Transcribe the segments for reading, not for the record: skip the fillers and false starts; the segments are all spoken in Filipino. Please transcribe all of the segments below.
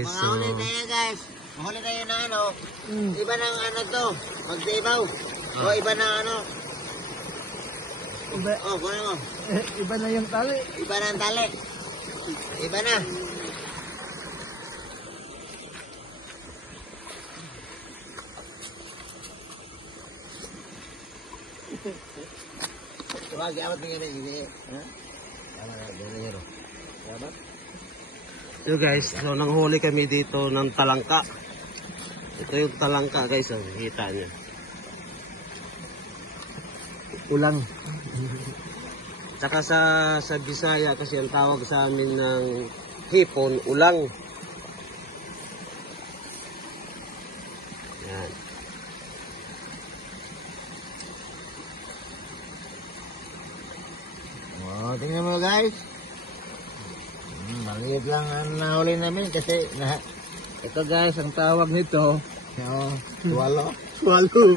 guys. Mga huli tayo guys. Mahuli tayo na ano. Iba ng ano to. Magdibaw. O iba na ano. Iba, O kunin mo. iba na yung tali. Iba na ang tali. Iba na. Wag awat tingin ini. Ha? Tama na dinero. Dapat. So guys, so nanghuli kami dito ng talangka. Ito yung talangka guys, oh, kita niyo. Ulang. Tsaka sa Bisaya kasi ang tawag sa amin ng hipon, ulang. Yan. Oh, tingnan mo guys. Maliit lang ang nahuli namin kasi Ito guys, ang tawag nito. swallow. Swallow.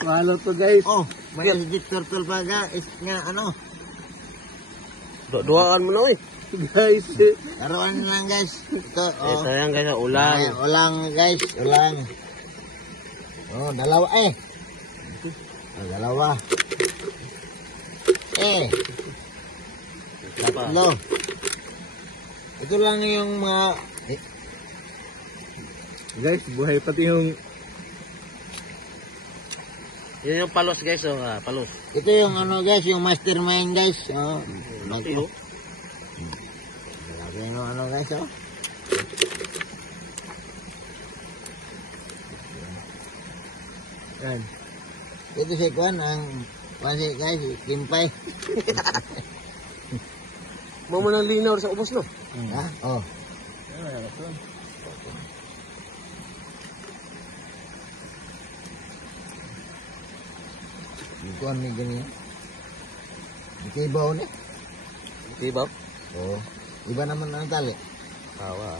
Swallow to guys. Oh, may legit turtle pa guys. Nga ano. Duaan mo na eh. Guys. Laruan lang guys. Ito, oh. Ito yan guys, ulang. Ay, ulang guys, ulang. Oh, dalawa eh. Oh, dalawa. Tatlo. Ito lang yung mga Guys, buhay pati yung... Yun yung palos guys, oh, palos. ito yung ano guys, yung mastermind guys. Oh, Laki, oh. laki yung ano guys, oh. Yan. Ito si Kwan, ang kasi guys, Kimpay. Mo ng linaw sa ubos no. Ha? Oh. Kwan ni ganyan. Ikibaw ni. Diba? Oh. Iba naman ang tali. Tawa.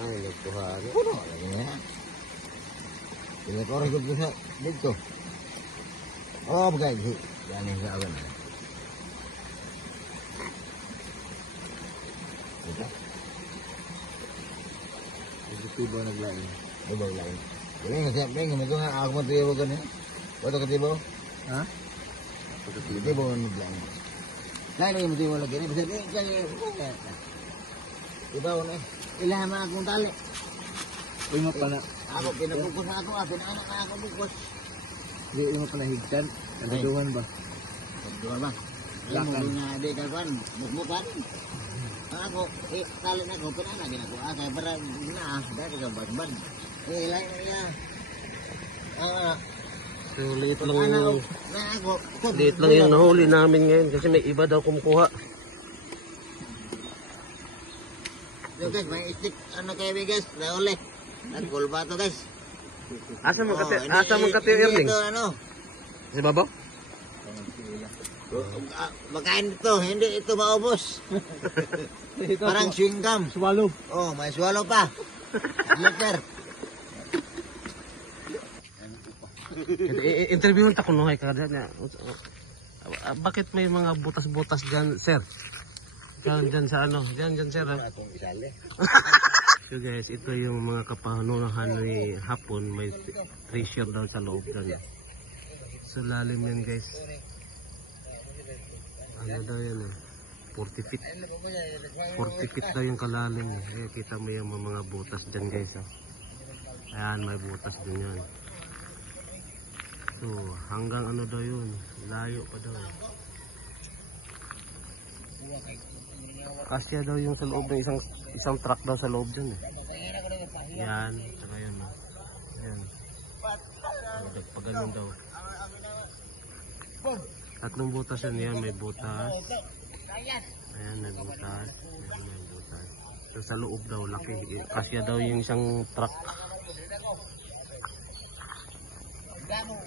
Ay, nagtuhan. Puno lagi niya. Ini ko rin ko sa dito. Oh, bagay. Yan yung sa awan. Ito. Tibo naglain. Ibaw lain. Ini ngasap ni ngomong nga ako mo tuyo ko ni. Wato katibaw. Ha? Katibaw naglain. Lain ni mo tuyo lagi ni bisa ni kang ibaw ni. Ilahan man akong tali. Uy mo pala. Ako pinabukos na ako, pinanak na ako bukos. Di mo pala higtan. Nagaduhan ba? Dua bang. Lakan na di kapan, bukbukan. Ako, tali na ko, pinanagin ako. Kaya para na, dahil ka bagbag. Lain na niya. So, liit lang Na yung... ako. Liit lang yung nahuli namin ngayon kasi may iba daw kumukuha. Yo guys, may stick, ano kayo guys, nahuli. Nagkulba to guys. Asa man kati, hindi- asa man kati hindi earning? ito, ano, Sa babaw? makain ito, hindi ito maubos. Parang chewing gum. Swallow. Oh, may swallow pa. Liter. Interviewin ta kuno hay kada na. Bakit may mga butas-butas diyan, sir? Diyan sa ano? Diyan sir. Atong isali. So guys, ito yung mga kapahanunahan ni hapon, may treasure daw sa loob dyan. Sa lalim yan guys. Ano daw yan eh? 40 feet. 40 feet daw yung kalalim eh. Kaya kita mo yung mga butas dyan guys. Oh. Ayan, may butas din yan. So, hanggang ano daw yun? Layo pa daw. Kasya daw yung sa loob ng isang truck daw sa loob dyan eh. Yan, saka yan oh. Ayan. Pag ganun daw. Tatlong butas yan, may butas. Ayan, may butas. Ayan, may butas. So sa loob daw, laki. Kasya daw yung isang truck.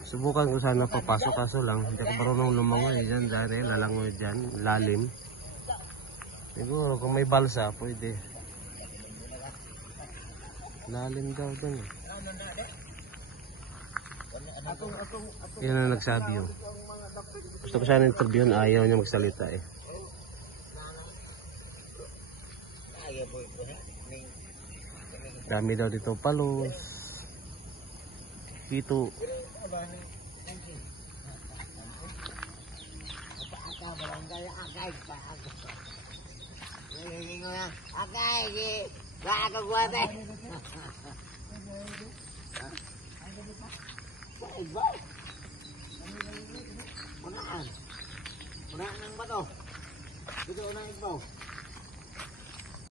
Subukan ko sana papasok, kaso lang hindi ako marunong lumangoy dyan dahil lalangoy dyan, lalim. Siguro kung may balsa pwede. Lalim daw dyan eh. Yan ang nagsabi yun. Gusto ko sana interviewin, ayaw niya magsalita eh. Dami daw dito palos. Dito. Unaan ng bato. Dito unang ibaw.